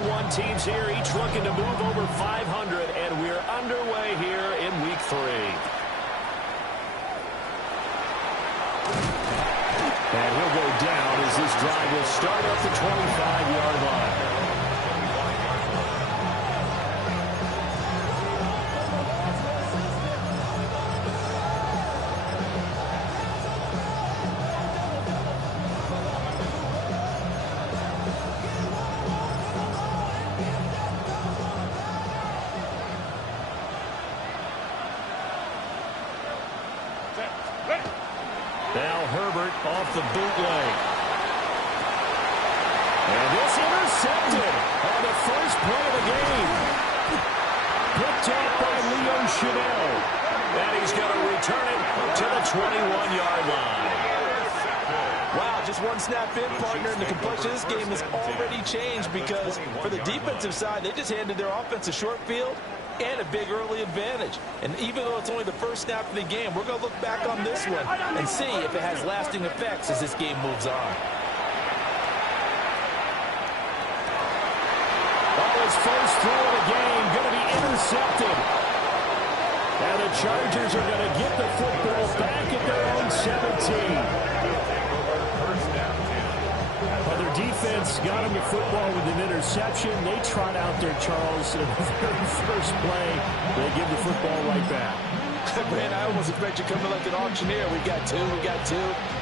4-1 teams here, each looking to move over 500, and we're underway here in Week 3. And he'll go down as this drive will start at the 25-yard line. Now Herbert off the bootleg. And this intercepted on the first play of the game. Picked up by Leo Chanel. And he's going to return it to the 21-yard line. Wow, just one snap in, partner, and the complexion of this game has already changed because for the defensive side, they just handed their offense a short field and a big early advantage. And even though it's only the first snap of the game, we're going to look back on this one and see if it has lasting effects as this game moves on. His first throw of the game going to be intercepted. And the Chargers are going to get the football back at their own 17. Well, their defense got him the football with an interception. They trot out there, Charles, in the very first play. They give the football right back. Man, I almost expect you coming like an auctioneer. We got two.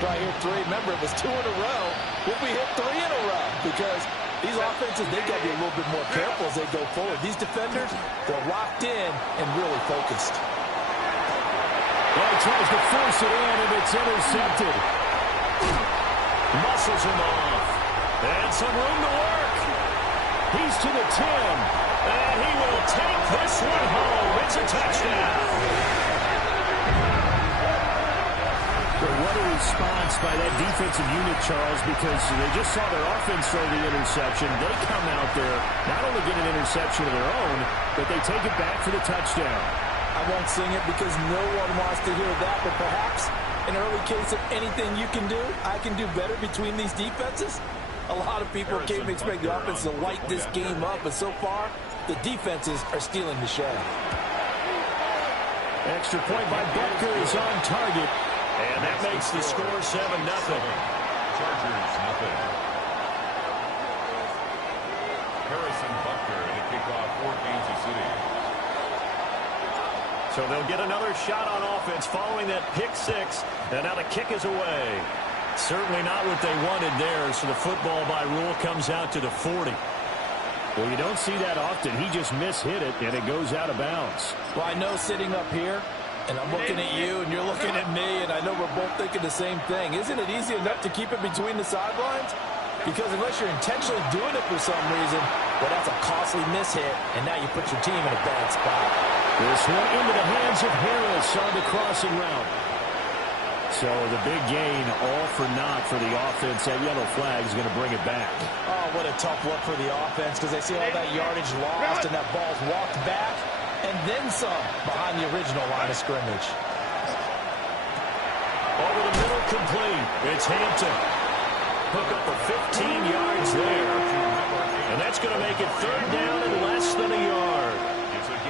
Try here three. Remember, it was 2 in a row. Will we hit 3 in a row? Because these offenses, they got to be a little bit more careful as they go forward. These defenders, they're locked in and really focused. Well, he tries to force it in, and it's intercepted. Muscles him off. And some room to work. He's to the 10. And he will take this one home. It's a touchdown. What a response by that defensive unit, Charles, because they just saw their offense throw the interception. They come out there, not only get an interception of their own, but they take it back for the touchdown. I won't sing it because no one wants to hear that, but perhaps an early case of anything you can do, I can do better between these defenses. A lot of people came to expect the offense to light this game up, but so far, the defenses are stealing the show. Extra point by Butker is on target. And that makes the score 7-0. Chargers, nothing. Harrison Butker to kick off for Kansas City. So they'll get another shot on offense following that pick six. And now the kick is away. Certainly not what they wanted there. So the football by rule comes out to the 40. Well, you don't see that often. He just mishit it, and it goes out of bounds. Well, I know sitting up here, and I'm looking at you, and you're looking at me, and I know we're both thinking the same thing. Isn't it easy enough to keep it between the sidelines? Because unless you're intentionally doing it for some reason, well, that's a costly mishit, and now you put your team in a bad spot. This one into the hands of Harris on the crossing route. So the big gain, all for naught for the offense. That yellow flag is going to bring it back. Oh, what a tough look for the offense, because they see all that yardage lost, and that ball's walked back. And then some behind the original line of scrimmage. Over the middle, complete. It's Hampton. Hook up for 15 yards there. And that's going to make it 3rd down and less than a yard.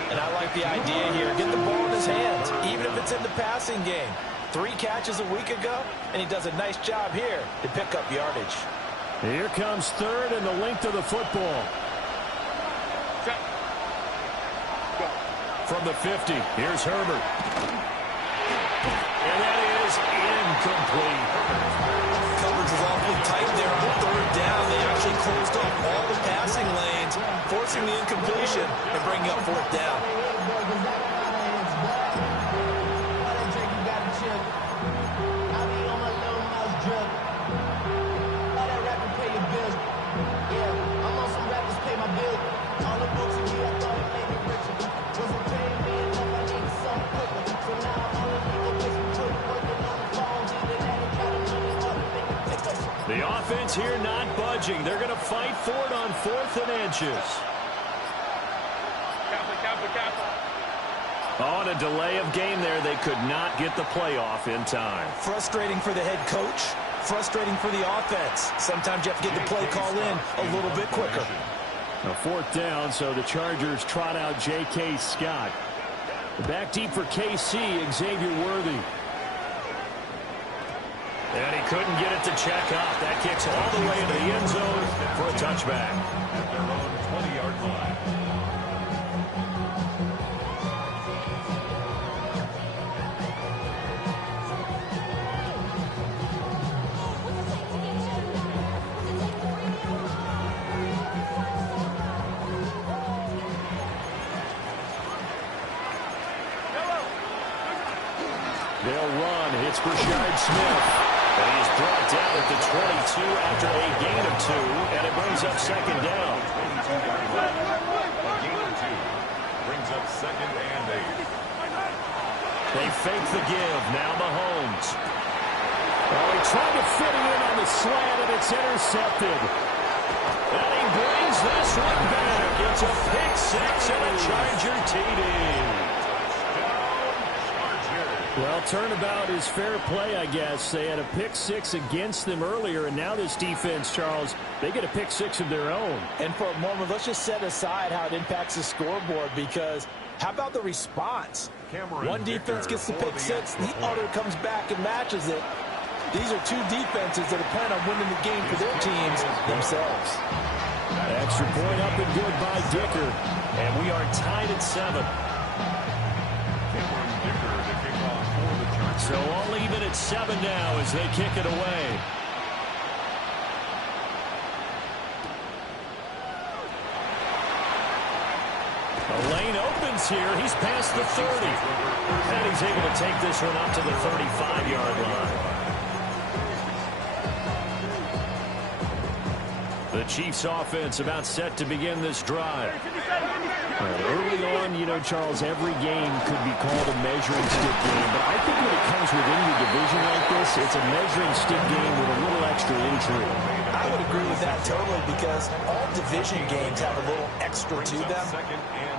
And I like the idea here. Get the ball in his hands, even if it's in the passing game. 3 catches a week ago, and he does a nice job here to pick up yardage. Here comes 3rd and the length of the football. From the 50, here's Herbert. And that is incomplete. Coverage is awfully tight there on 3rd down. They actually closed off all the passing lanes, forcing the incompletion and bringing up 4th down. The offense here not budging. They're going to fight for it on 4th and inches. On a delay of game there, they could not get the playoff in time. Frustrating for the head coach. Frustrating for the offense. Sometimes you have to get the play call in a little bit quicker. A fourth down, so the Chargers trot out J.K. Scott. Back deep for KC, Xavier Worthy. And he couldn't get it to check up. That kicks all the way into the end zone for a touchback. At their own 20-yard line. They'll run. It's Brashard Smith. And he's brought down at the 22 after a gain of 2. And it brings up second down. A gain of 2. Brings up second and 8. They fake the give. Now Mahomes. Oh, he tried to fit it in on the slant, and it's intercepted. And he brings this one back. It's a pick six and a Charger TD. Well, turnabout is fair play, I guess. They had a pick six against them earlier, and now this defense, Charles, they get a pick six of their own. And for a moment, let's just set aside how it impacts the scoreboard, because how about the response? One defense gets the pick six, the other comes back and matches it. These are two defenses that are planning on winning the game for their teams themselves. Extra point up and good by Dicker. And we are tied at 7. So all even at 7 now as they kick it away. The lane opens here. He's past the 30. And he's able to take this one up to the 35-yard line. The Chiefs offense about set to begin this drive. Early on, you know, Charles, every game could be called a measuring stick game. But I think when it comes within your division like this, it's a measuring stick game with a little extra intrigue. I would agree with that totally, because all division games have a little extra to them.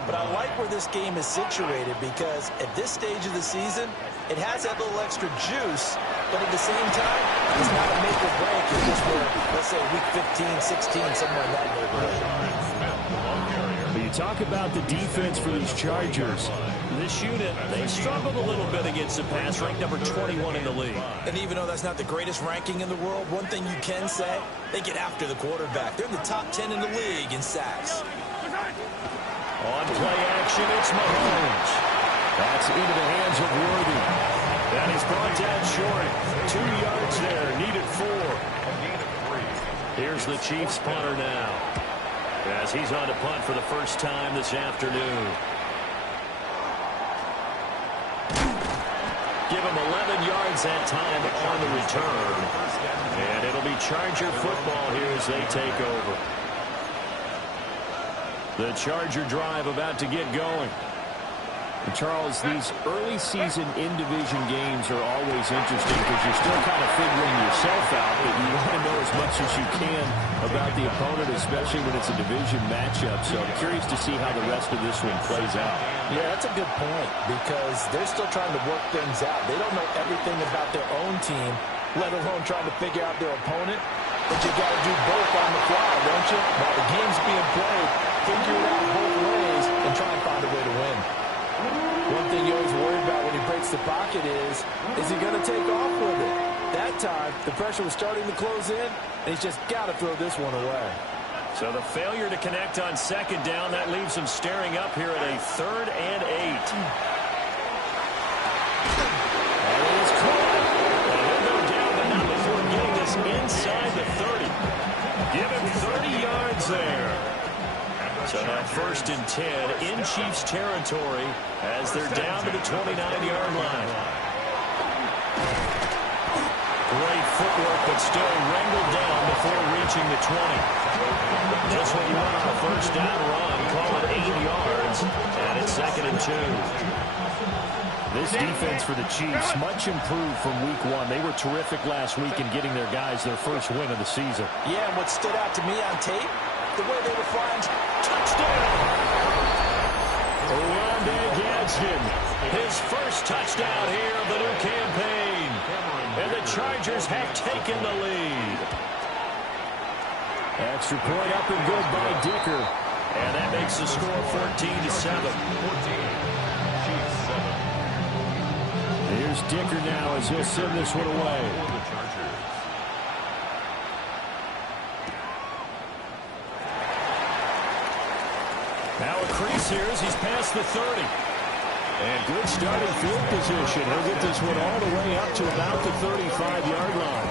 But I like where this game is situated, because at this stage of the season, it has that little extra juice. But at the same time, it's not a make or break. It's just where, let's say, week 15, 16, somewhere in that neighborhood. But you talk about the defense for these Chargers. This unit, they struggled a little bit against the pass, ranked number 21 in the league. And even though that's not the greatest ranking in the world, one thing you can say, they get after the quarterback. They're in the top 10 in the league in sacks. On play action, it's Mahomes. That's into the hands of Worthy. And he's brought down short. 2 yards there, needed 4. A gain of 3. Here's the Chiefs punter now, as he's on to punt for the first time this afternoon. Give him 11 yards that time on the return. And it'll be Charger football here as they take over. The Charger drive about to get going. And Charles, these early season in-division games are always interesting because you're still kind of figuring yourself out, but you want to know as much as you can about the opponent, especially when it's a division matchup. So I'm curious to see how the rest of this one plays out. Yeah, that's a good point, because they're still trying to work things out. They don't know everything about their own team, let alone trying to figure out their opponent. But you got to do both on the fly, don't you? While the game's being played, figure it out both ways and try and find a way to win. One thing you always worry about when he breaks the pocket is he going to take off with it? That time, the pressure was starting to close in, and he's just got to throw this one away. So the failure to connect on second down, that leaves him staring up here at a 3rd and 8. And it is caught. And he'll go down, but not before getting this inside the 30. Give him 30 yards there. So now 1st and 10 in Chiefs territory as they're down to the 29-yard line. Great footwork, but still wrangled down before reaching the 20. Just what you want on a first down run. Call it 8 yards, and it's 2nd and 2. This defense for the Chiefs, much improved from week 1. They were terrific last week in getting their guys their first win of the season. Yeah, and what stood out to me on tape, the way they were flying. Touchdown! Rondé Gadsden, his first touchdown here of the new campaign. And the Chargers have taken the lead. Extra point up and good by Dicker. And that makes the score 14-7. 14. Chiefs 7. Here's Dicker now as he'll send this one away. For the Chargers. Now a crease here as he's past the 30. And good starting field position. He'll get this one all the way up to about the 35-yard line.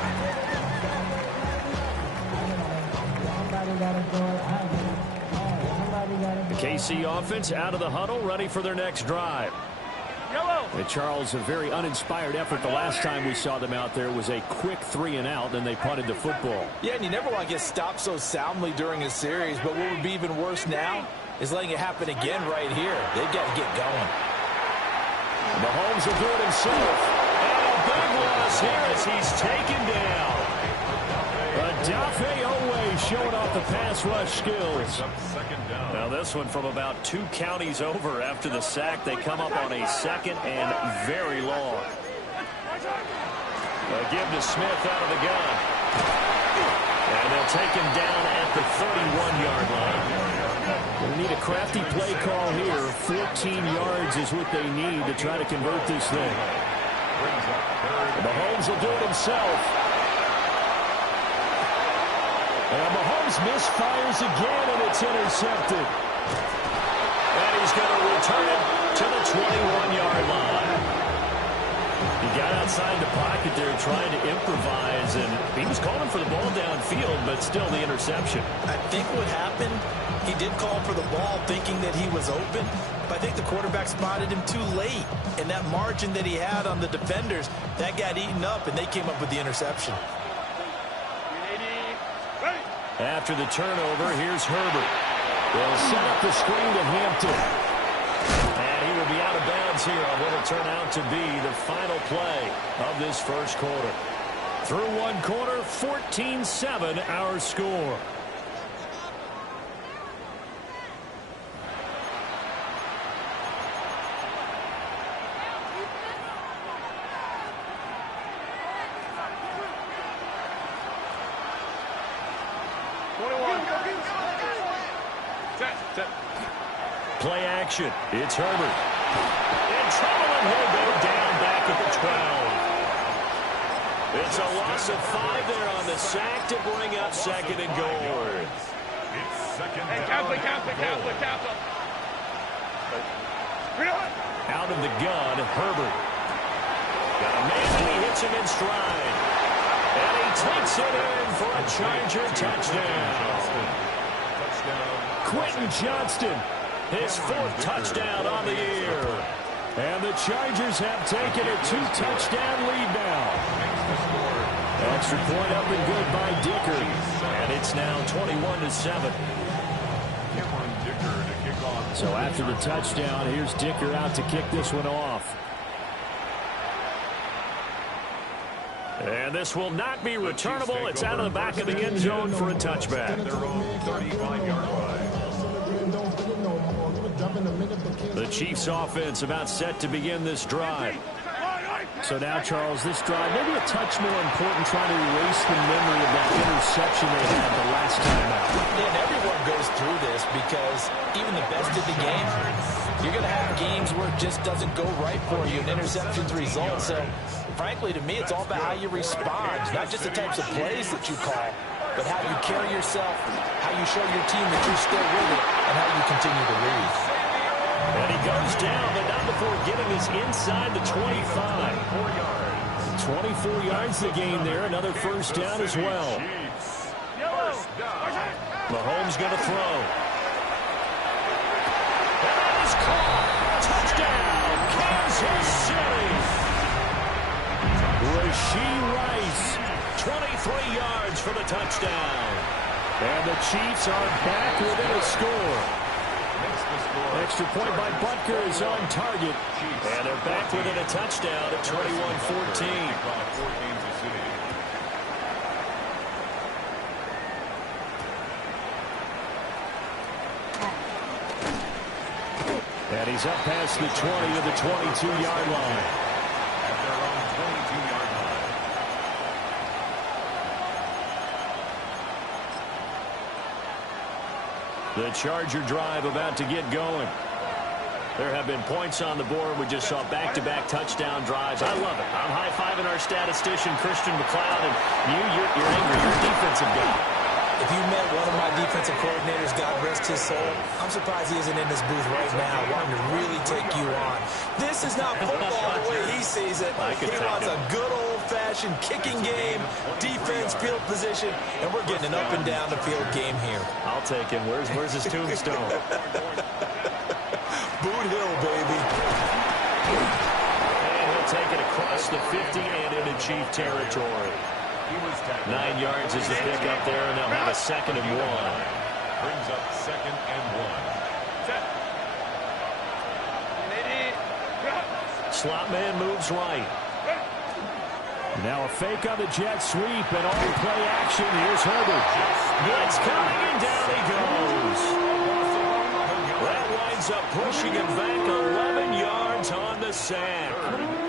The KC offense out of the huddle, ready for their next drive. And Charles, a very uninspired effort the last time we saw them out there was a quick 3-and-out, then they punted the football. Yeah, and you never want to get stopped so soundly during a series, but what would be even worse now is letting it happen again right here. They've got to get going. Mahomes will do it himself. And a big loss here as he's taken down. Adafe Owe showing off the pass rush skills. Now this one from about 2 counties over after the sack. They come up on a 2nd and very long. A give to Smith out of the gun. And they'll take him down at the 31-yard line. They need a crafty play call here. 14 yards is what they need to try to convert this thing. Mahomes will do it himself. And Mahomes misfires again, and it's intercepted. And he's going to return it to the 21-yard line. He got outside the pocket there trying to improvise, and he was calling for the ball downfield, but still the interception. I think what happened, he did call for the ball thinking that he was open, but I think the quarterback spotted him too late. And that margin that he had on the defenders, that got eaten up, and they came up with the interception. After the turnover, here's Herbert. They'll set up the screen to Hampton. And he will be out of bounds here on what will turn out to be the final play of this first quarter. Through one quarter, 14-7 our score. Play action. It's Herbert. In trouble, and he'll go down back at the 12. It's a loss of 5 there on the sack to bring up 2nd and goal. It's 2nd down. Cancel. Out of the gun, Herbert. Got a man, and he hits him in stride. And he takes it in for a Charger touchdown. Quentin Johnston, his 4th touchdown on the year. And the Chargers have taken a 2-touchdown lead now. Extra point up and good by Dicker. And it's now 21-7. So after the touchdown, here's Dicker out to kick this one off. And this will not be returnable. It's out of the back of the end zone for a touchback. Their own 35-yard line. The Chiefs offense about set to begin this drive. So now, Charles, this drive maybe a touch more important, trying to erase the memory of that interception they had the last time out. And everyone goes through this because even the best of the game, you're going to have games where it just doesn't go right for you, and interceptions result. So, frankly, to me, it's all about how you respond, not just the types of plays that you call, but how you carry yourself, how you show your team that you're still with it, and how you continue to lead. And he goes down, but not before getting us inside the 25. 24 yards the game there. Another first down as well. Mahomes going to throw. And that is caught. Touchdown, Kansas City. Rashee Rice, 23 yards for the touchdown. And the Chiefs are back within a score. Extra point by Butker is on target. And they're back within a touchdown at 21-14. And he's up past the 20 to the 22-yard line. At their own 22-yard line. The Charger drive about to get going. There have been points on the board. We just saw back-to-back touchdown drives. I love it. I'm high-fiving our statistician, Christian McLeod, and you're angry. You're a defensive guy. If you met one of my defensive coordinators, God rest his soul, I'm surprised he isn't in this booth right now wanting to really take you on. This is not football the way he sees it. He wants a good old-fashioned kicking game, defense, field position, and we're getting an up-and-down-the-field game here. I'll take him. Where's his tombstone? Boot Hill, baby. And he'll take it across the 50 and into Chief territory. 9 yards is the pickup there, and they'll have a 2nd and 1. Brings up 2nd and 1. Slot man moves right. Now a fake on the jet sweep and all play action. Here's Herbert. Blitz coming, and down he goes. That winds up pushing him back 11 yards on the sack.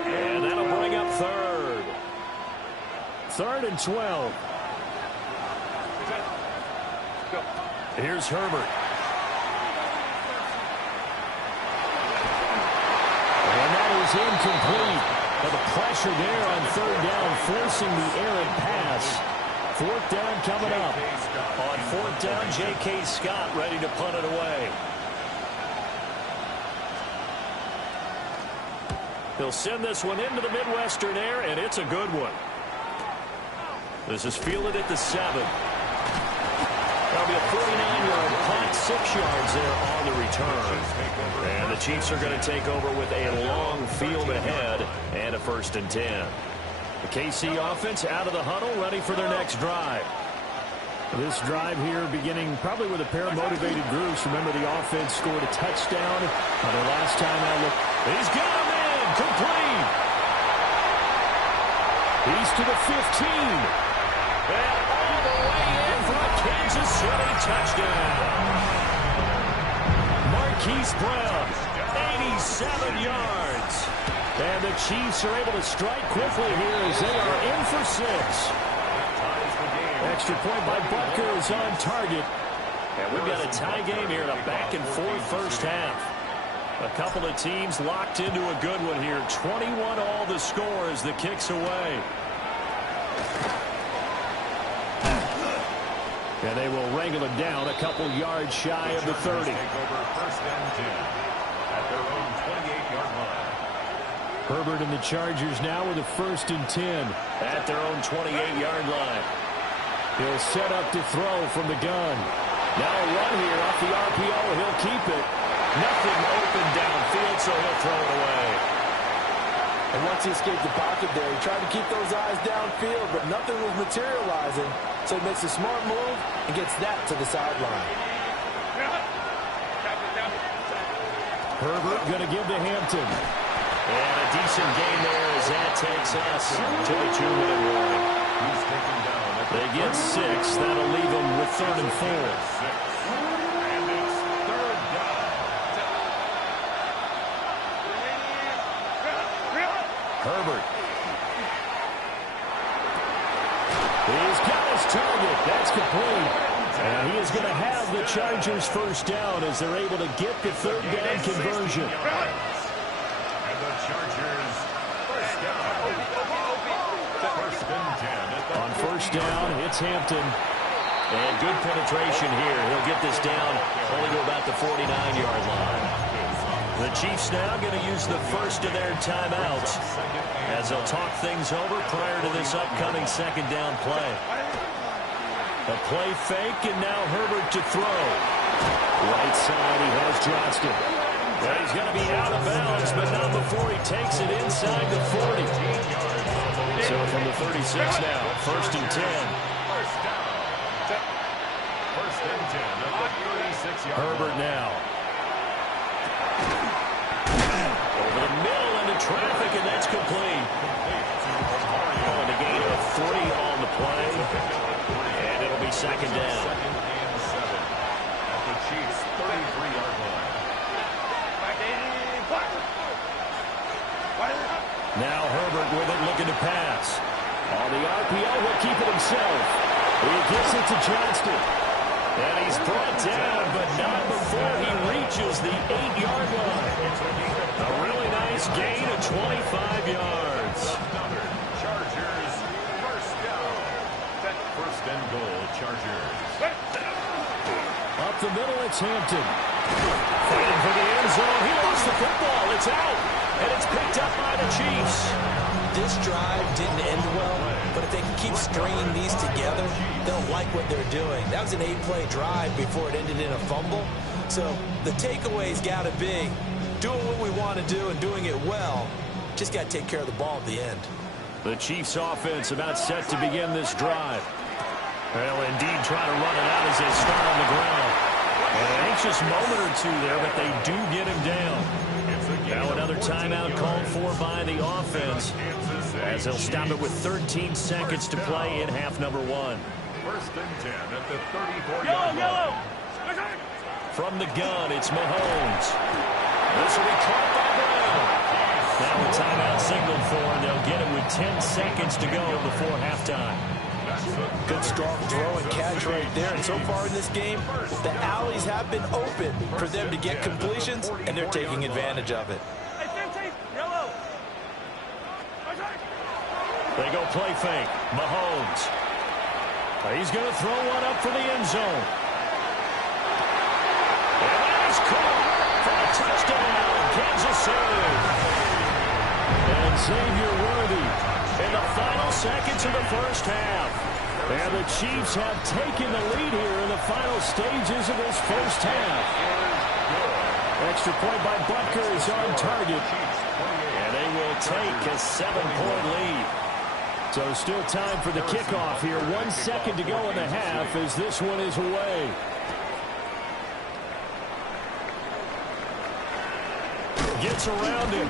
And that'll bring up 3rd. 3rd and 12. Here's Herbert. And that is incomplete. Now the pressure there on 3rd down, forcing the errant pass. 4th down coming up. On 4th down, J.K. Scott ready to punt it away. He'll send this one into the Midwestern air, and it's a good one. This is fielded at the 7. That'll be a 49-yard punt, 6 yards there on the return. And the Chiefs are going to take over with a long field ahead and a 1st and 10. The KC offense out of the huddle, ready for their next drive. This drive here beginning probably with a pair of motivated groups. Remember, the offense scored a touchdown. The last time I looked, he's got him in, complete. He's to the 15. And all the way in for a Kansas City touchdown. Marquise Brown, 87 yards. And the Chiefs are able to strike quickly here as they are in for 6. Extra point by Butker is on target. And we've got a tie game here in a back-and-forth first half. A couple of teams locked into a good one here. 21 all the score as the kick's away. And they will wrangle it down a couple yards shy of the 30. Take over 1st and 10 at their own 28-yard line. Herbert and the Chargers now with a 1st and 10 at their own 28-yard line. He'll set up to throw from the gun. Now a run here off the RPO. He'll keep it. Nothing open downfield, so he'll throw it away. And once he escaped the pocket there, he tried to keep those eyes downfield, but nothing was materializing. So he makes a smart move and gets that to the sideline. Herbert going to give to Hampton. And a decent gain there as that takes us to the 2-minute warning. He's taken down. They get 6. That'll leave them with 3rd and 4. And it's 3rd down. Herbert. He's got his target. That's complete. And he is going to have the Chargers 1st down as they're able to get the 3rd down conversion. And the Chargers 1st down. 1st and 10. On 1st down, it's Hampton. And good penetration here. He'll get this down only to about the 49-yard line. The Chiefs now going to use the first of their timeouts as they'll talk things over prior to this upcoming 2nd down play. A play fake, and now Herbert to throw. Right side, he has Johnston. Well, he's going to be out of bounds, but not before he takes it inside the 40. So from the 36 now, 1st and 10. 1st down. 1st and 10 at the 36-yard line. Herbert now. Over the middle into traffic, and that's complete. Oh, the gain of 3 on the play. And it'll be 2nd down. 2nd and 7 at the Chiefs' 33-yard line. Now Herbert with it, looking to pass. On the RPO, he'll keep it himself. He gets it to Johnston. And he's brought down, but not before he reaches the 8-yard line. A really nice gain of 25 yards. Chargers, first down. First and goal, Chargers. Up the middle, it's Hampton. Fighting for the end zone. He lost the football. It's out. And it's picked up by the Chiefs. This drive didn't end well, but if they can keep stringing these together, they'll like what they're doing. That was an 8-play drive before it ended in a fumble. So the takeaway's got to be doing what we want to do and doing it well. Just got to take care of the ball at the end. The Chiefs offense about set to begin this drive. They'll indeed try to run it out as they start on the ground. An anxious moment or two there, but they do get him down. Now another timeout called for by the offense, as they'll stop it with 13 seconds to play in half number 1. First and 10 at the 34-yard line. From the gun, it's Mahomes. This will be caught by Brown. Now a timeout signaled for, and they'll get it with 10 seconds to go before halftime. Good strong throw and catch right there. And so far in this game, the alleys have been open for them to get completions, and they're taking advantage of it. They go play fake. Mahomes. He's going to throw one up for the end zone. And that is caught for a touchdown. Kansas City. And Xavier Worthy in the final seconds of the first half. And the Chiefs have taken the lead here in the final stages of this first half. Extra point by Butker is on target. And they will take a 7-point lead. So still time for the kickoff here. 1 second to go in the half as this one is away. Gets around him.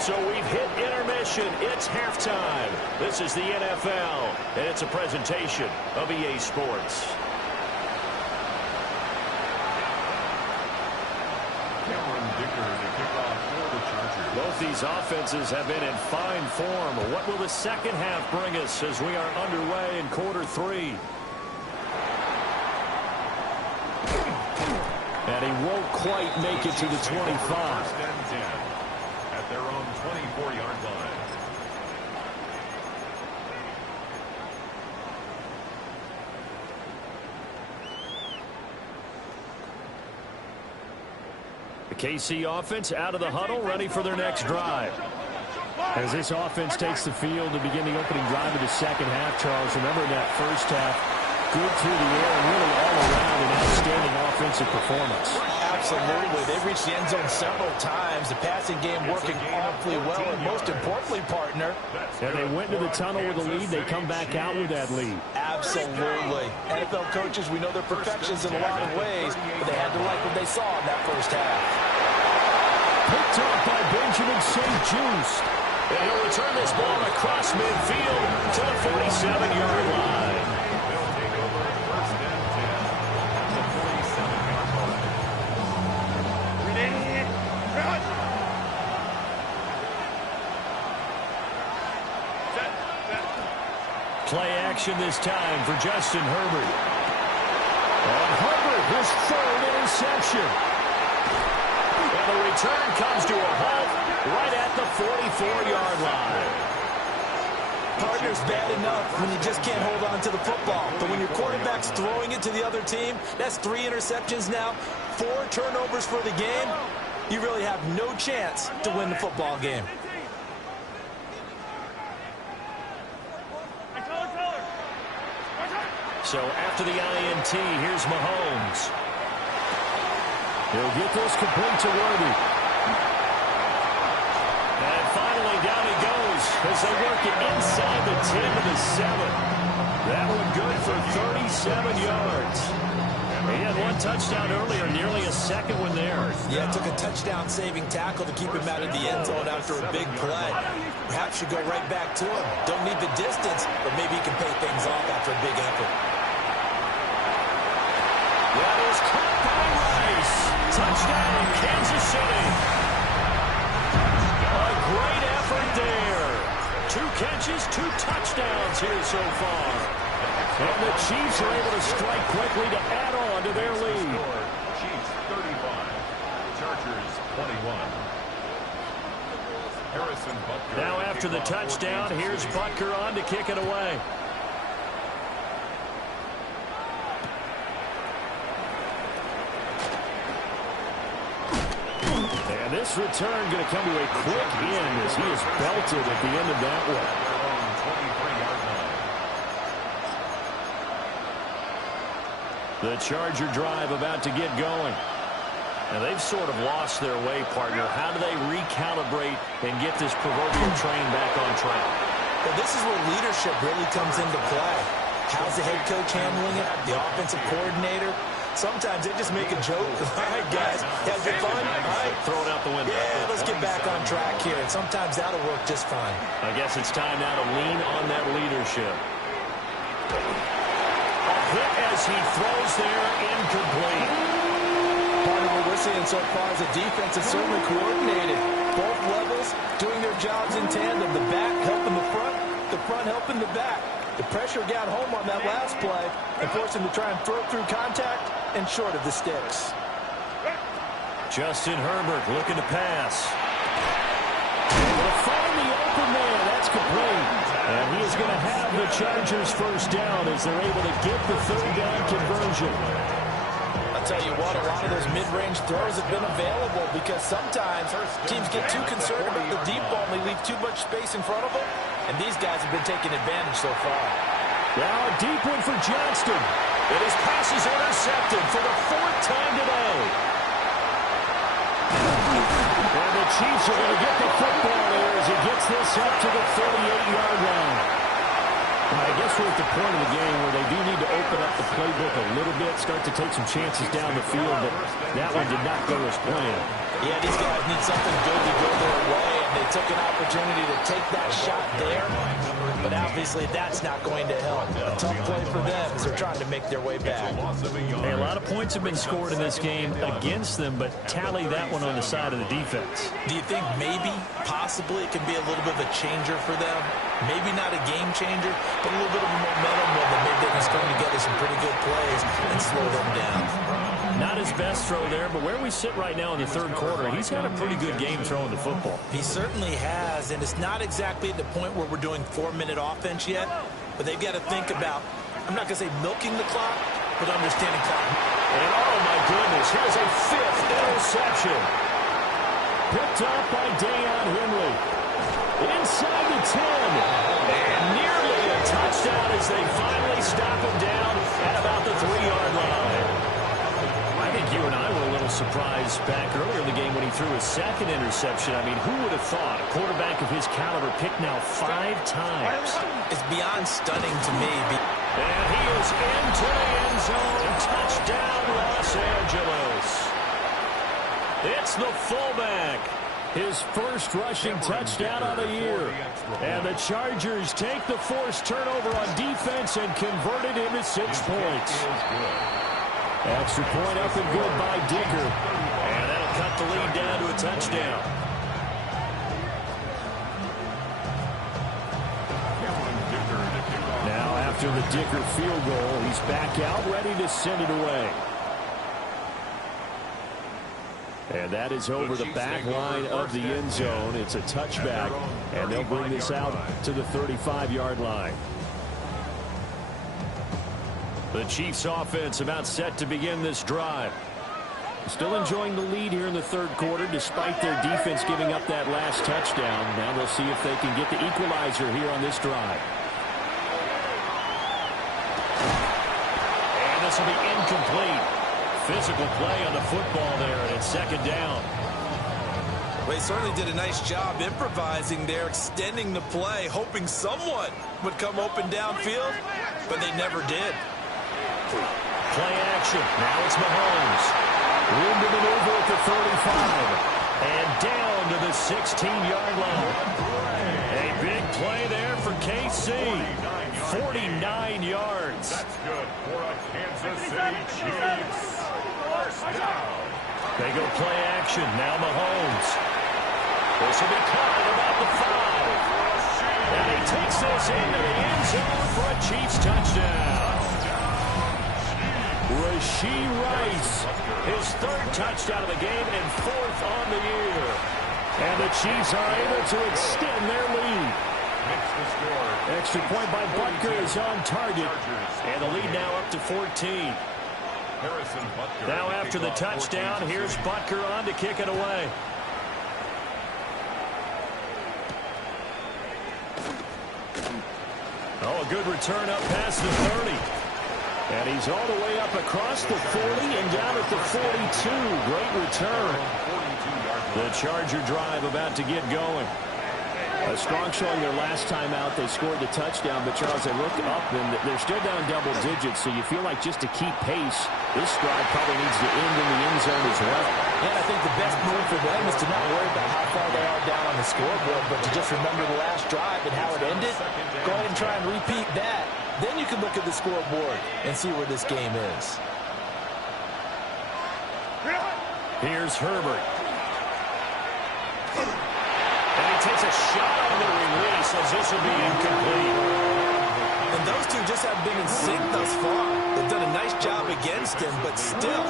So we've hit intermission. It's halftime. This is the NFL, and it's a presentation of EA Sports. Both these offenses have been in fine form. What will the second half bring us as we are underway in quarter 3? And he won't quite make it to the 25. At their own 24-yard line. The KC offense out of the huddle, ready for their next drive. As this offense takes the field to begin the opening drive of the second half, Charles, remember that first half, good through the air and really all around an outstanding offensive performance. Absolutely. They've reached the end zone several times. The passing game working awfully well, and most importantly, partner. And they went into the tunnel with a lead. They come back out with that lead. Absolutely. NFL coaches, we know they're perfections in a lot of ways, but they had to like what they saw in that first half. Picked up by Benjamin St. Just. And he'll return this ball across midfield to the 47-yard line. Play action this time for Justin Herbert. And Herbert, his third interception. And the return comes to a halt right at the 44-yard line. Partner's bad enough when you just can't hold on to the football. But when your quarterback's throwing it to the other team, that's 3 interceptions now, 4 turnovers for the game. You really have no chance to win the football game. So after the INT, here's Mahomes. He'll get this complete to Worthy. And finally down he goes as they work it inside the 10 to the 7. That one good for 37 yards. He had 1 touchdown earlier, nearly a second one there. Yeah, it took a touchdown-saving tackle to keep him out of the end zone after a big play. Perhaps you go right back to him. Don't need the distance, but maybe he can pay things off after a big effort. That is caught by Rice. Touchdown, Kansas City. A great effort there. 2 catches, 2 touchdowns here so far. And the Chiefs are able to strike quickly to add on to their lead. Chiefs 35, Chargers 21. Harrison Butker. Now after the touchdown, here's Butker on to kick it away. And this return going to come to a quick end as he is belted at the end of that one. The Charger drive about to get going. And they've sort of lost their way, partner. How do they recalibrate and get this proverbial train back on track? Well, this is where leadership really comes into play. How's the head coach handling it? The offensive coordinator? Sometimes they just make a joke. All right, guys, have your fun. All right, throw it out the window. Yeah, let's get back on track here. And sometimes that'll work just fine. I guess it's time now to lean on that leadership. A hit as he throws there, incomplete. Part of what we're seeing so far is the defense is certainly coordinated. Both levels doing their jobs in tandem. The back helping the front helping the back. The pressure got home on that last play and forced him to try and throw through contact and short of the sticks. Justin Herbert looking to pass. Able to find the open man. That's complete. And he is going to have the Chargers first down as they're able to get the third down conversion. I'll tell you what, a lot of those mid-range throws have been available because sometimes teams get too concerned about the deep ball and they leave too much space in front of them. And these guys have been taking advantage so far. Now a deep one for Johnston. And his pass is intercepted for the fourth time today. And the Chiefs are going to get the football there as he gets this up to the 38-yard line. I guess we're at the point of the game where they do need to open up the playbook a little bit, start to take some chances down the field, but that one did not go as planned. Yeah, these guys need something good to go their way, and they took an opportunity to take that shot there, but obviously that's not going to help. A tough play for them as they're trying to make their way back. Hey, a lot of points have been scored in this game against them, but tally that one on the side of the defense. Do you think maybe, possibly, it can be a little bit of a changer for them? Maybe not a game changer, but a little bit of a momentum one that maybe they can string together some pretty good plays and slow them down. Not his best throw there, but where we sit right now in the third quarter, he's had a pretty good game throwing the football. He certainly has, and it's not exactly at the point where we're doing 4-minute offense yet, but they've got to think about, I'm not going to say milking the clock, but understanding clock. And oh my goodness, here's a fifth interception. Picked up by Deion Henley. Inside the 10. And nearly a touchdown as they finally stop him down at about the 3-yard line. I think you and I were a little surprised back earlier in the game when he threw his second interception. I mean, who would have thought a quarterback of his caliber picked now 5 times? It's beyond stunning to me. And he is into the end zone. Touchdown, Los Angeles. It's the fullback. His first rushing touchdown of the year. And the Chargers take the forced turnover on defense and convert it into 6 points. Extra point up and good by Dicker. And that'll cut the lead down to a touchdown. Now after the Dicker field goal, he's back out ready to send it away. And that is over the back line of the end zone. It's a touchback, and they'll bring this out to the 35-yard line. The Chiefs offense about set to begin this drive. Still enjoying the lead here in the third quarter despite their defense giving up that last touchdown. Now they'll see if they can get the equalizer here on this drive. And this will be incomplete. Physical play on the football there, and it's second down. Well, he certainly did a nice job improvising there, extending the play, hoping someone would come open downfield, but they never did. Play action. Now it's Mahomes. Room to maneuver at the 35. And down to the 16-yard line. A big play there for KC. 49 yards. That's good for a Kansas City Chiefs. They go play action. Now Mahomes. This will be caught at about the 5. And he takes this into the end zone for a Chiefs touchdown. Rashee Rice, his third touchdown of the game and fourth on the year. And the Chiefs are able to extend their lead. Extra point by Butker is on target. And the lead now up to 14. Now after the touchdown, here's Butker on to kick it away. Oh, a good return up past the 30. And he's all the way up across the 40 and down at the 42. Great return. The Charger drive about to get going. A strong showing their last time out. They scored the touchdown, but Charles, they look up and they're still down double digits, so you feel like just to keep pace, this drive probably needs to end in the end zone as well. And I think the best move for them is to not worry about how far they are down on the scoreboard, but to just remember the last drive and how it ended. Go ahead and try and repeat that. Then you can look at the scoreboard and see where this game is. Here's Herbert. And he takes a shot on the release as this will be incomplete. And those two just have been in sync thus far. They've done a nice job against him, but still,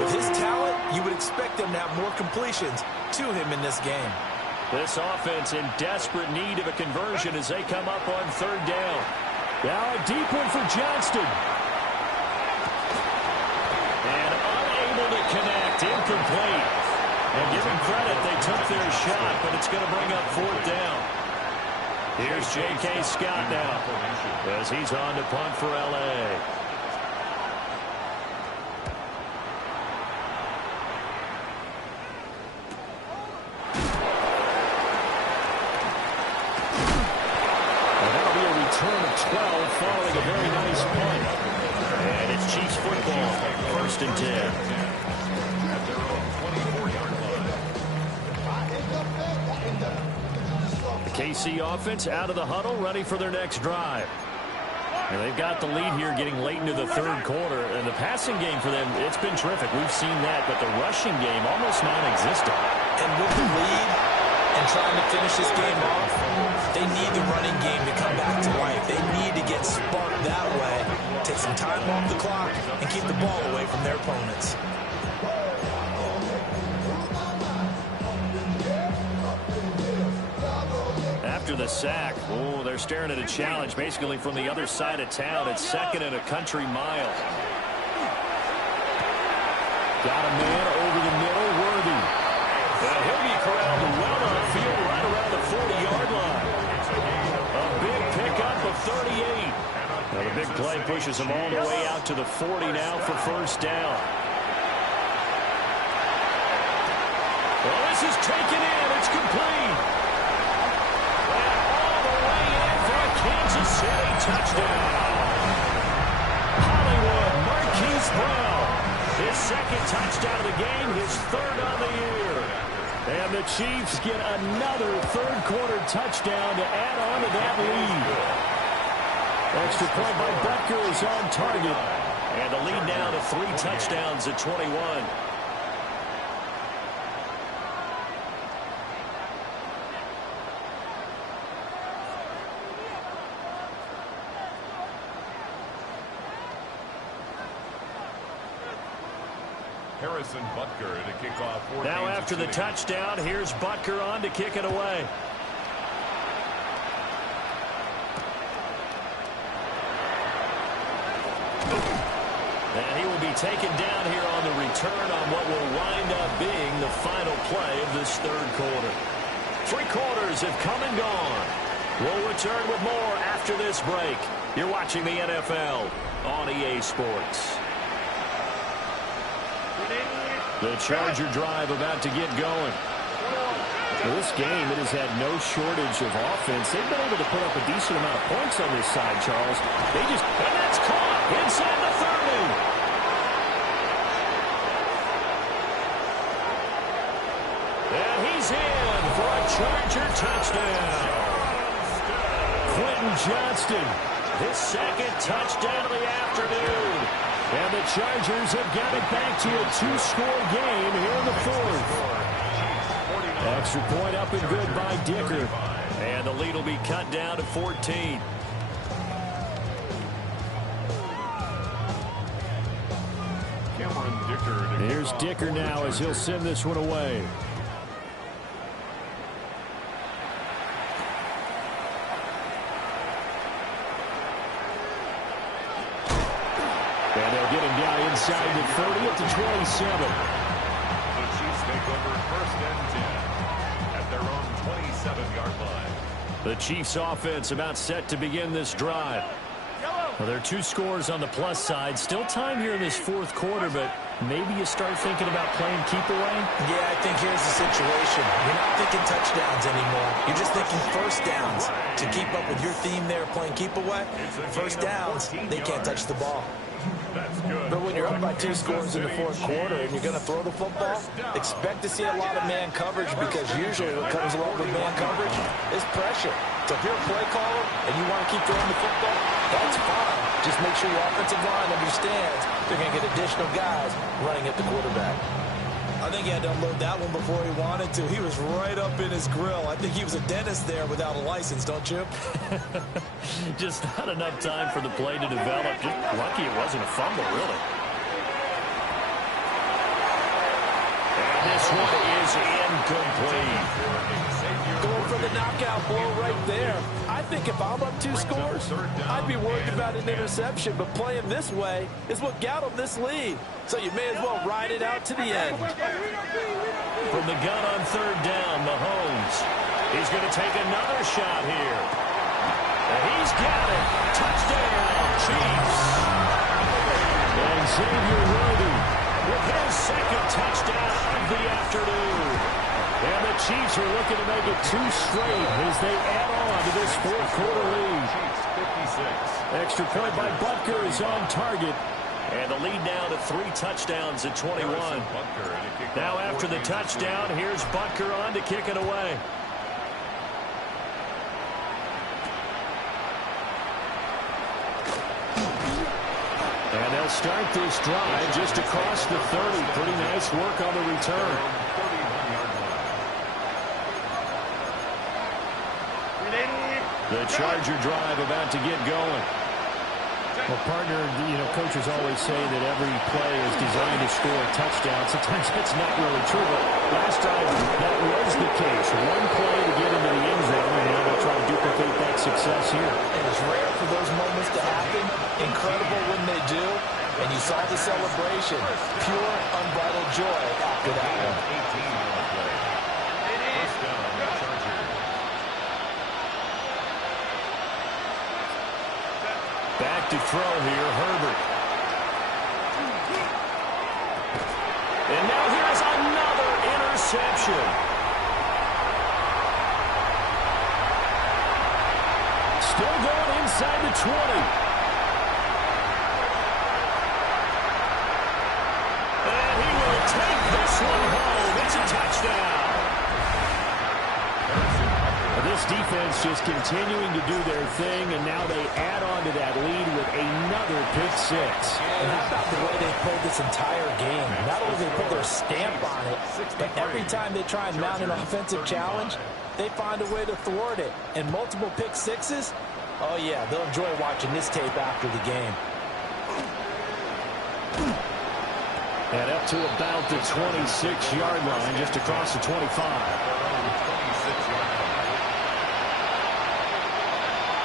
with his talent, you would expect them to have more completions to him in this game. This offense in desperate need of a conversion as they come up on third down. Now a deep one for Johnston. And unable to connect, incomplete. And give them credit, they took their shot, but it's going to bring up fourth down. Here's J.K. Scott now as he's on to punt for L.A. And that'll be a return of 12 following a very nice punt. And it's Chiefs football, first and 10. KC offense out of the huddle, ready for their next drive. And they've got the lead here getting late into the third quarter. And the passing game for them, it's been terrific. We've seen that, but the rushing game almost non-existent. And with the lead and trying to finish this game off, they need the running game to come back to life. They need to get sparked that way, take some time off the clock, and keep the ball away from their opponents. After the sack, oh, they're staring at a challenge basically from the other side of town. It's second and a country mile. Got a man over the middle, Worthy. And he'll be corralled well on the field right around the 40-yard line. A big pickup of 38. Now the big play pushes him all the way out to the 40 now for first down. Well, this is taken in. It's complete. Kansas City touchdown. Hollywood Marquise Brown. His second touchdown of the game, his third on the year. And the Chiefs get another third quarter touchdown to add on to that lead. Extra point by Butker is on target. And the lead now to 3 touchdowns at 21. Harrison Butker to kick off. Now after the touchdown, here's Butker on to kick it away. And he will be taken down here on the return on what will wind up being the final play of this third quarter. 3 quarters have come and gone. We'll return with more after this break. You're watching the NFL on EA Sports. The Charger drive about to get going. For this game, it has had no shortage of offense. They've been able to put up a decent amount of points on this side, Charles. And that's caught inside the 30. And he's in for a Charger touchdown. Quentin Johnston, his second touchdown of the afternoon. And the Chargers have got it back to a 2-score game here in the fourth. Extra point up and good by Dicker. And the lead will be cut down to 14. Here's Dicker now as he'll send this one away. And they'll get him down inside the 30 at the 27. The Chiefs take over first and 10 at their own 27-yard line. The Chiefs offense about set to begin this drive. Well, there are 2 scores on the plus side. Still time here in this fourth quarter, but maybe you start thinking about playing keep away? Yeah, I think here's the situation. You're not thinking touchdowns anymore. You're just thinking first downs. To keep up with your theme there, playing keep away, first downs, they can't touch the ball. But when you're up by 2 scores in the fourth quarter and you're going to throw the football, expect to see a lot of man coverage, because usually what comes along with man coverage is pressure. So if you're a play caller and you want to keep throwing the football, that's fine. Just make sure your offensive line understands they're going to get additional guys running at the quarterback. I think he had to unload that one before he wanted to. He was right up in his grill. I think he was a dentist there without a license, don't you? Just not enough time for the play to develop. Just lucky it wasn't a fumble, really. And this one is incomplete. Going for the knockout blow right there. I think if I'm up 2 scores, I'd be worried about an interception, but playing this way is what got him this lead. So you may as well ride it out to the end. From the gun on third down, Mahomes. He's going to take another shot here. And he's got it. Touchdown, Chiefs. And Xavier Worthy with his second touchdown of the afternoon. And the Chiefs are looking to make it 2 straight as they add on to this fourth quarter lead. Extra point by Butker is on target. And the lead now to 3 touchdowns at 21. Now after the touchdown, here's Butker on to kick it away. And they'll start this drive just across the 30. Pretty nice work on the return. The Charger drive about to get going. Well, partner, coaches always say that every play is designed to score a touchdown. Sometimes that's not really true, but last drive, that was the case. One play to get into the end zone, and now they'll try to duplicate that success here. And it's rare for those moments to happen. Incredible when they do. And you saw the celebration. Pure, unbridled joy after that one. 18 on the play. First down, Chargers. Back to throw here, Herbert. And now here's another interception. Still going inside the 20. And he will take this one home. It's a touchdown. This defense just continuing to do their thing, and now they add on to that lead with another pick 6. And how about the way they played this entire game? Not only they put their stamp on it, but every time they try and mount an offensive challenge, they find a way to thwart it. And multiple pick 6s, oh yeah, they'll enjoy watching this tape after the game. And up to about the 26-yard line, just across the 25.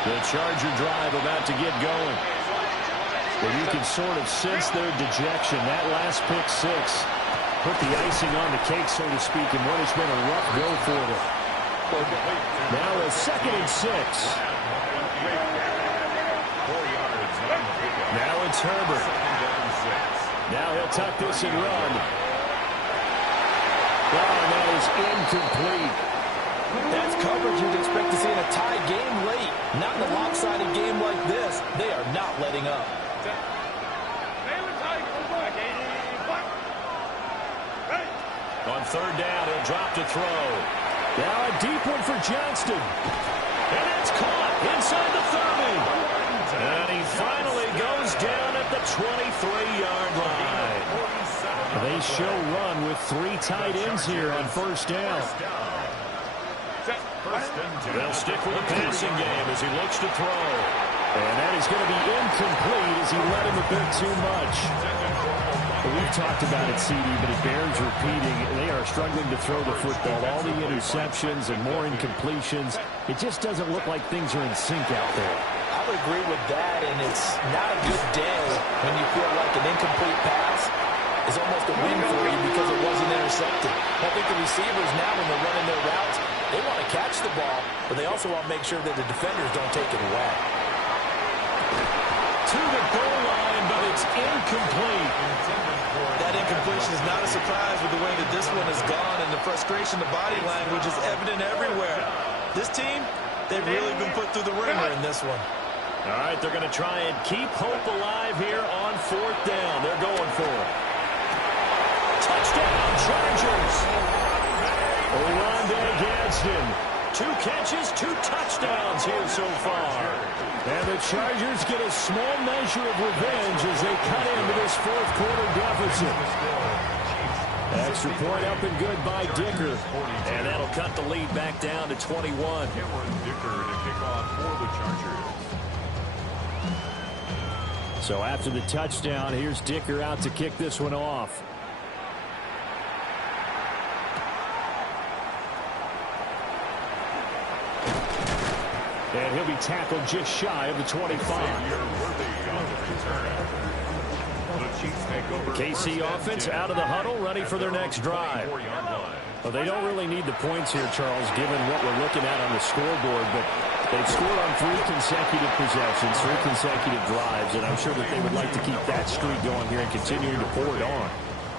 The Charger drive about to get going. Well, you can sort of sense their dejection. That last pick 6 put the icing on the cake, so to speak, in what has been a rough go for them. Now a 2nd and 6. Now it's Herbert. Now he'll tuck this and run. Oh, that is incomplete. That's coverage you'd expect to see in a tie game late. Not in a lopsided game like this. They are not letting up. On third down, he'll drop to throw. Now a deep one for Johnston. And it's caught inside the 30. And he finally goes down at the 23-yard line. They show run with 3 tight ends here on first down. They'll stick with the passing game as he looks to throw. And that is going to be incomplete as he let him a bit too much. Well, we've talked about it, CD, but it bears repeating. They are struggling to throw the football. All the interceptions and more incompletions. It just doesn't look like things are in sync out there. I would agree with that, and it's not a good day when you feel like an incomplete pass is almost a win for you because it wasn't intercepted. I think the receivers now, when they're running their routes, they want to catch the ball, but they also want to make sure that the defenders don't take it away. To the goal line, but it's incomplete. That incompletion is not a surprise with the way that this one has gone, and the frustration, the body language is evident everywhere. This team, they've really been put through the ringer in this one. All right, they're going to try and keep hope alive here on 4th down. They're going for it. Touchdown, Chargers. Orlando Gadsden. 2 catches, 2 touchdowns here so far. And the Chargers get a small measure of revenge as they cut into this 4th quarter deficit. Extra point up and good by Dicker. And that'll cut the lead back down to 21. Dicker to kick off for the Chargers. So after the touchdown, here's Dicker out to kick this one off. And he'll be tackled just shy of the 25. KC offense out of the huddle, ready for their next drive. Well, they don't really need the points here, Charles, given what we're looking at on the scoreboard, but they've scored on 3 consecutive possessions, 3 consecutive drives, and I'm sure that they would like to keep that streak going here and continuing to pour it on.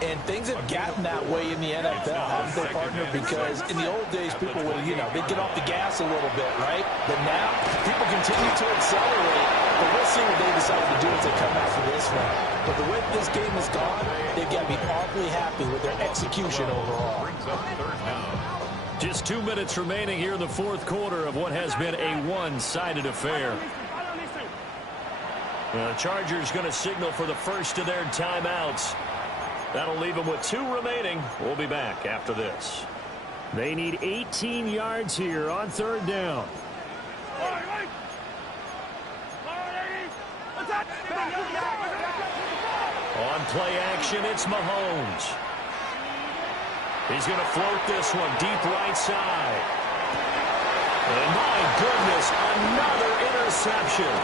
And things have gotten that way in the NFL, haven't they, partner? Because in the old days, people would, they'd get off the gas a little bit, right? But now, people continue to accelerate. But we'll see what they decide to do as they come out for this one. But the way this game has gone, they've got to be awfully happy with their execution overall. Just 2 minutes remaining here in the 4th quarter of what has been a one-sided affair. The Chargers going to signal for the first of their timeouts. That'll leave them with 2 remaining. We'll be back after this. They need 18 yards here on 3rd down. On play action, it's Mahomes. He's going to float this one deep right side. And my goodness, another interception.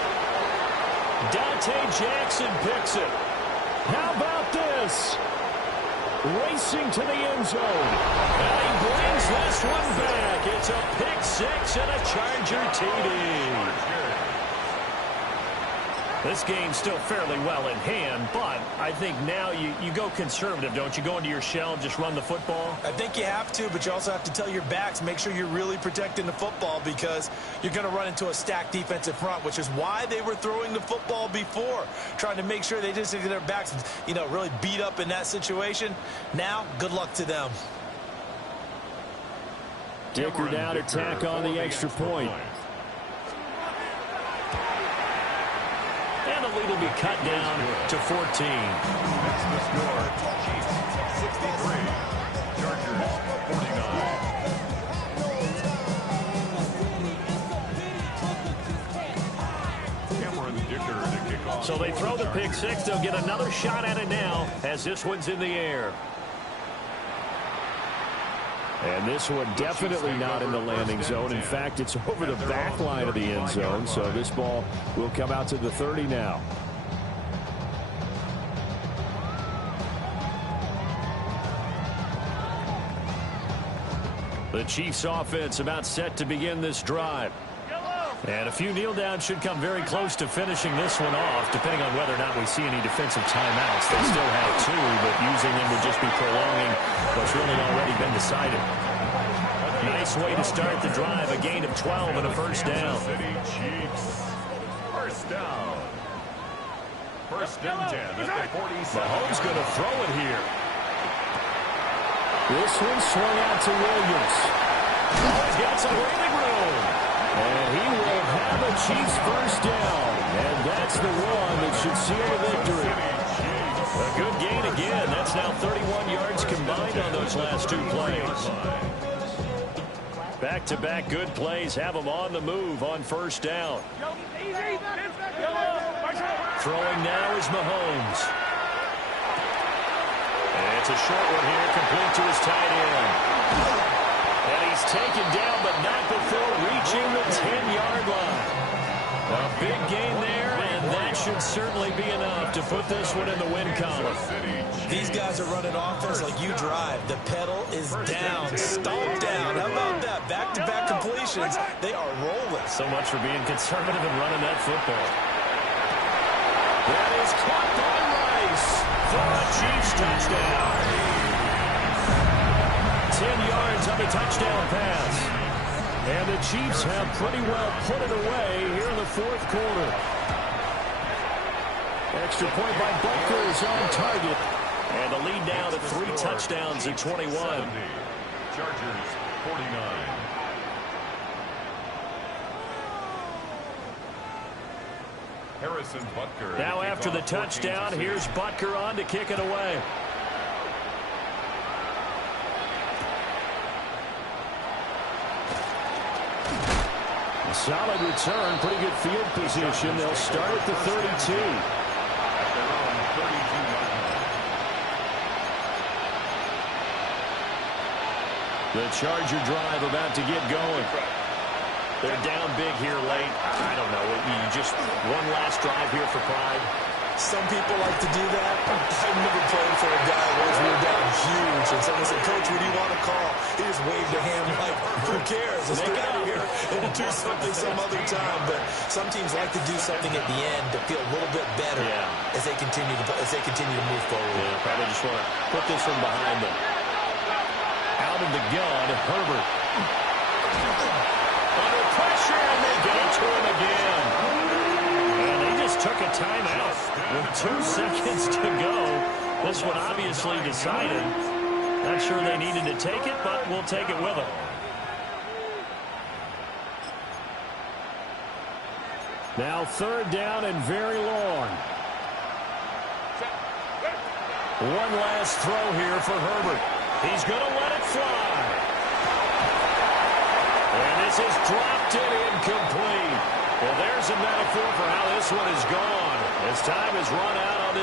Dante Jackson picks it. How about this? Racing to the end zone. And he brings this one back. It's a pick 6 and a Charger TD. This game's still fairly well in hand, but I think now you go conservative, don't you? Go into your shell and just run the football? I think you have to, but you also have to tell your backs, make sure you're really protecting the football because you're going to run into a stacked defensive front, which is why they were throwing the football before, trying to make sure they just get their backs, really beat up in that situation. Now, good luck to them. Dicker down to tack on the extra point. And the lead will be cut down to 14. That's the score. Chiefs 63. Chargers 49. Cameron Dicker to kick off. So they throw the pick 6. They'll get another shot at it now as this one's in the air. And this one definitely not in the landing zone. In fact, it's over the back line of the end zone. So this ball will come out to the 30 now. The Chiefs offense about set to begin this drive. And a few kneel downs should come very close to finishing this one off, depending on whether or not we see any defensive timeouts. They still have 2, but using them would just be prolonging what's really already been decided. Nice way to start the drive, a gain of 12 and a first down. Chiefs. First down. 1st and 10 at the 47. Mahomes going to throw it here. This one swung out to Williams. Oh, he's got some breathing room. And he will have a Chiefs first down. And that's the one that should seal the victory. A good gain again. That's now 31 yards combined on those last 2 plays. Back-to-back good plays have them on the move on first down. Throwing now is Mahomes. And it's a short one here, complete to his tight end. And he's taken down, but not before reaching the 10-yard line. A big gain there, and that should certainly be enough to put this one in the win column. These guys are running offense like you drive. The pedal is down, stomped down. How about that? Back-to-back completions. They are rolling. So much for being conservative and running that football. That is caught by Rice for a Chiefs touchdown. 10 yards on the touchdown pass. And the Chiefs have pretty well put it away here in the fourth quarter. Extra point by Butker is on target. And the lead now to 3 touchdowns at 21. 70. Chargers 49. Harrison Butker. Now after the touchdown, here's Butker on to kick it away. A solid return, pretty good field position. They'll start at the 32. The Charger drive about to get going. They're down big here late. I don't know. You just one last drive here for pride. Some people like to do that. I've never played for a guy once we were down huge. And someone said, Coach, what do you want to call? He just waved a hand like, who cares? Let's get out of here and do something some other time. But some teams like to do something at the end to feel a little bit better as they continue to move forward. Yeah, probably just want to put this one behind them. Out of the gun, Herbert. Under pressure, and they get it to him again. And they just took a timeout with 2 seconds to go. This one obviously decided. Not sure they needed to take it, but we'll take it with them. Now 3rd down and very long. One last throw here for Herbert. He's going to let it fly. And this is dropped and incomplete. Well, there's a metaphor for how this one is gone. As time has run out on this.